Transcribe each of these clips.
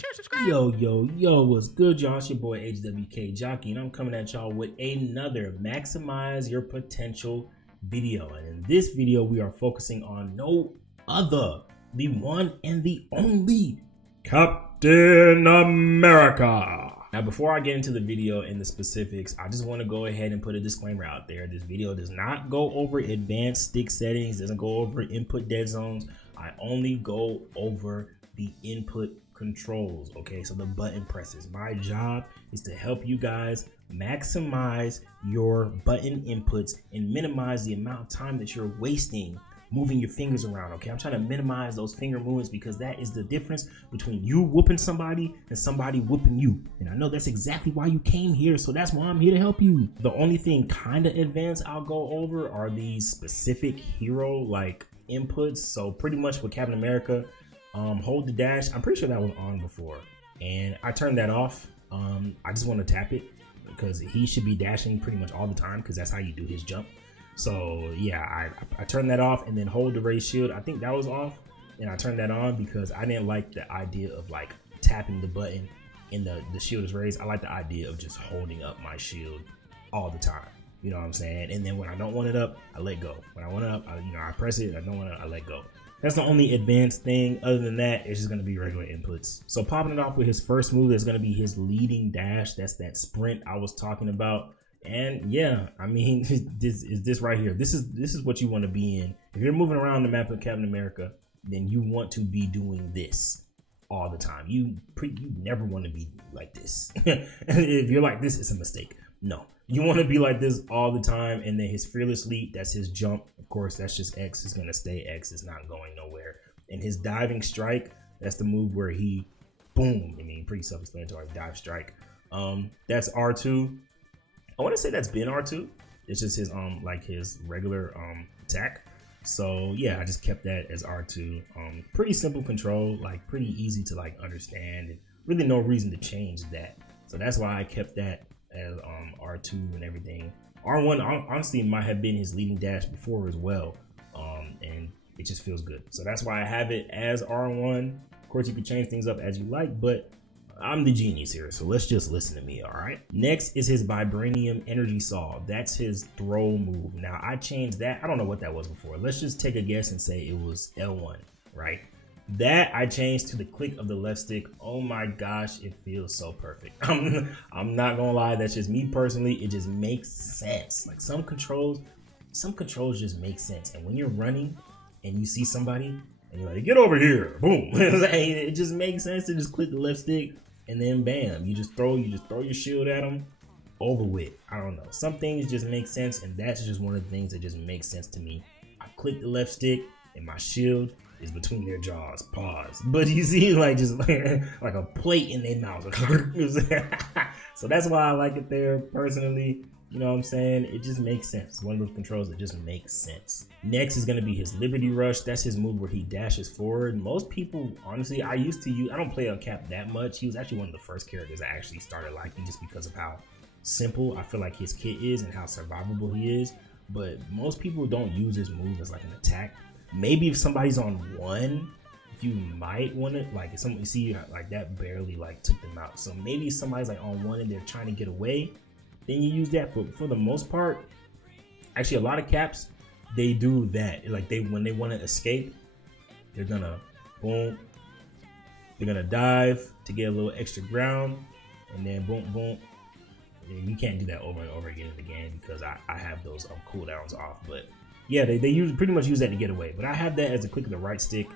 share, subscribe. Yo, what's good, y'all? It's your boy HWK Jockey, and I'm coming at y'all with another Maximize Your Potential video. And in this video, we are focusing on no other, the one and the only Captain America. Now, before I get into the video and the specifics, I just want to go ahead and put a disclaimer out there. This video does not go over advanced stick settings, doesn't go over input dead zones. I only go over the input controls, okay? So the button presses. My job is to help you guys maximize your button inputs and minimize the amount of time that you're wasting moving your fingers around, okay? I'm trying to minimize those finger movements because that is the difference between you whooping somebody and somebody whooping you. And I know that's exactly why you came here, so that's why I'm here to help you. The only thing kind of advanced I'll go over are these specific hero like inputs. So pretty much with Captain America, hold the dash. I'm pretty sure that was on before, and I turned that off. I just want to tap it because he should be dashing pretty much all the time because that's how you do his jump. So yeah, I turned that off, and then hold the raise shield. I think that was off, and I turned that on because I didn't like the idea of like tapping the button and the shield is raised. I like the idea of just holding up my shield all the time. You know what I'm saying? And then when I don't want it up, I let go. When I want it up, I press it. I don't want it, I let go. That's the only advanced thing. Other than that, it's just going to be regular inputs. So popping it off with his first move, that's going to be his leading dash. That's that sprint I was talking about. And yeah, I mean, this right here. This is what you want to be in. If you're moving around the map of Captain America, then you want to be doing this all the time. You never want to be like this. If you're like this, it's a mistake. No, you want to be like this all the time. And then his fearless leap, that's his jump. Of course, that's just X. It's gonna stay X. It's not going nowhere. And his diving strike, that's the move where he, boom. I mean, pretty self-explanatory. Dive strike. That's R2. I want to say that's been R2. It's just his like his regular attack. So yeah, I just kept that as R2. Pretty simple control, like pretty easy to like understand, and really no reason to change that. So that's why I kept that as R2 and everything. R1 honestly might have been his leading dash before as well, and it just feels good. So that's why I have it as R1. Of course, you can change things up as you like, but I'm the genius here, so let's just listen to me, all right? Next is his Vibranium Energy Saw. That's his throw move. Now, I changed that. I don't know what that was before. Let's just take a guess and say it was L1, right? That I changed to the click of the left stick. Oh my gosh, it feels so perfect. I'm not gonna lie, that's just me personally. It just makes sense. Like some controls just make sense. And when you're running and you see somebody and you're like, get over here, boom. It just makes sense to just click the left stick and then bam, you just throw your shield at them, over with. I don't know. Some things just make sense, and that's just one of the things that just makes sense to me. I click the left stick and my shield is between their jaws. Pause. But you see, like just like a plate in their mouth. So that's why I like it there personally. You know what I'm saying? It just makes sense. One of those controls that just makes sense. Next is going to be his Liberty Rush. That's his move where he dashes forward. Most people, honestly, I don't play on Cap that much. He was actually one of the first characters I actually started liking just because of how simple I feel like his kit is and how survivable he is. But most people don't use his move as like an attack. Maybe if somebody's on one, you might want to, like, if someone, you see like that barely like took them out. So maybe somebody's like on one and they're trying to get away, then you use that. But for the most part, actually a lot of caps, they do that. Like when they want to escape, they're gonna boom, they're gonna dive to get a little extra ground, and then boom, boom. And you can't do that over and over again in the game because I have those cooldowns off. But yeah, they pretty much use that to get away. But I have that as a click of the right stick,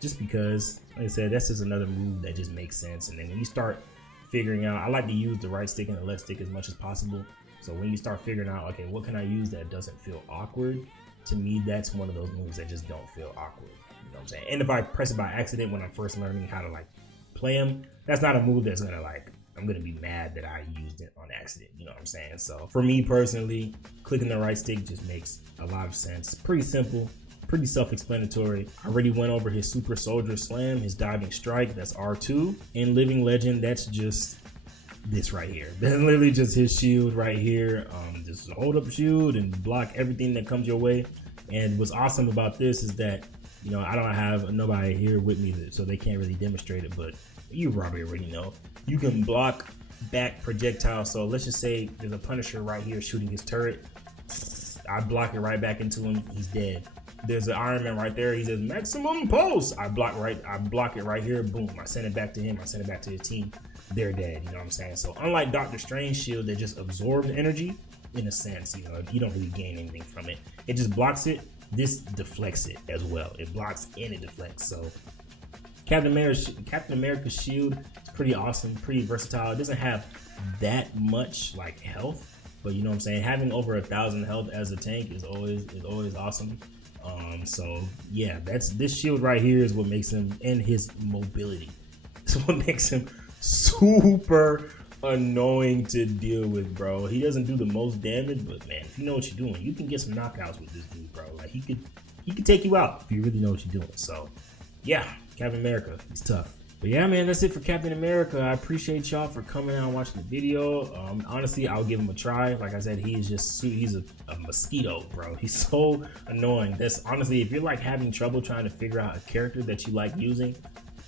just because, like I said, that's just another move that just makes sense. And then when you start figuring out, I like to use the right stick and the left stick as much as possible. So when you start figuring out, okay, what can I use that doesn't feel awkward? To me, that's one of those moves that just don't feel awkward. You know what I'm saying? And if I press it by accident when I'm first learning how to like play them, that's not a move that's gonna like, I'm gonna be mad that I used it on accident. You know what I'm saying? So for me personally, clicking the right stick just makes a lot of sense. Pretty simple, pretty self-explanatory. I already went over his Super Soldier Slam, his diving strike, that's R2. And Living Legend, that's just this right here. That's literally just his shield right here. Just hold up shield and block everything that comes your way. And what's awesome about this is that You know, I don't have nobody here with me, so they can't really demonstrate it, but you probably already know. You can block back projectiles. So let's just say there's a Punisher right here shooting his turret. I block it right back into him. He's dead. There's an Iron Man right there. He says maximum pulse. I block it right here. Boom. I send it back to him. I send it back to his team. They're dead. You know what I'm saying? So unlike Doctor Strange shield that just absorbs energy, in a sense, you know, you don't really gain anything from it. It just blocks it. This deflects it as well. It blocks and it deflects. So Captain America's shield is pretty awesome, pretty versatile. It doesn't have that much like health, but you know what I'm saying, having over 1,000 health as a tank is always awesome. So yeah, this shield right here is what makes him, and his mobility, it's what makes him super annoying to deal with, bro. He doesn't do the most damage, but man, if you know what you're doing, you can get some knockouts with this dude, bro. Like he could take you out if you really know what you're doing. So yeah, Captain America, he's tough. But yeah, man, that's it for Captain America. I appreciate y'all for coming out and watching the video. Honestly, I'll give him a try. Like I said, he's a mosquito, bro. He's so annoying. That's honestly, if you're like having trouble trying to figure out a character that you like using,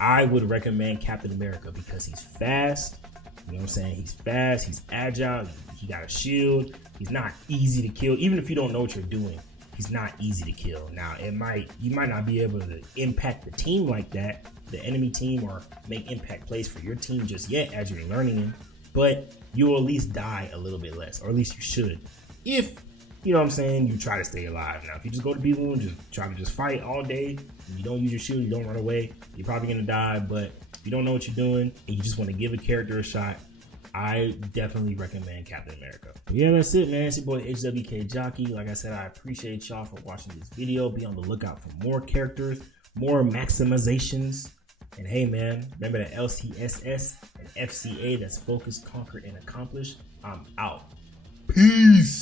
I would recommend Captain America because he's fast. You know what I'm saying? He's fast, he's agile, he got a shield. He's not easy to kill. Even if you don't know what you're doing, he's not easy to kill. Now, you might not be able to impact the team like that, the enemy team, or make impact plays for your team just yet as you're learning him, but you will at least die a little bit less, or at least you should. If, you know what I'm saying, you try to stay alive. Now, if you just go to B1 and just try to fight all day, and you don't use your shield, you don't run away, you're probably gonna die. But if you don't know what you're doing and you just want to give a character a shot, I definitely recommend Captain America. But yeah, that's it, man. It's your boy HWK Jockey. Like I said, I appreciate y'all for watching this video. Be on the lookout for more characters, more maximizations. And hey, man, remember that LCSS and FCA, that's focus, conquer, and accomplish. I'm out. Peace.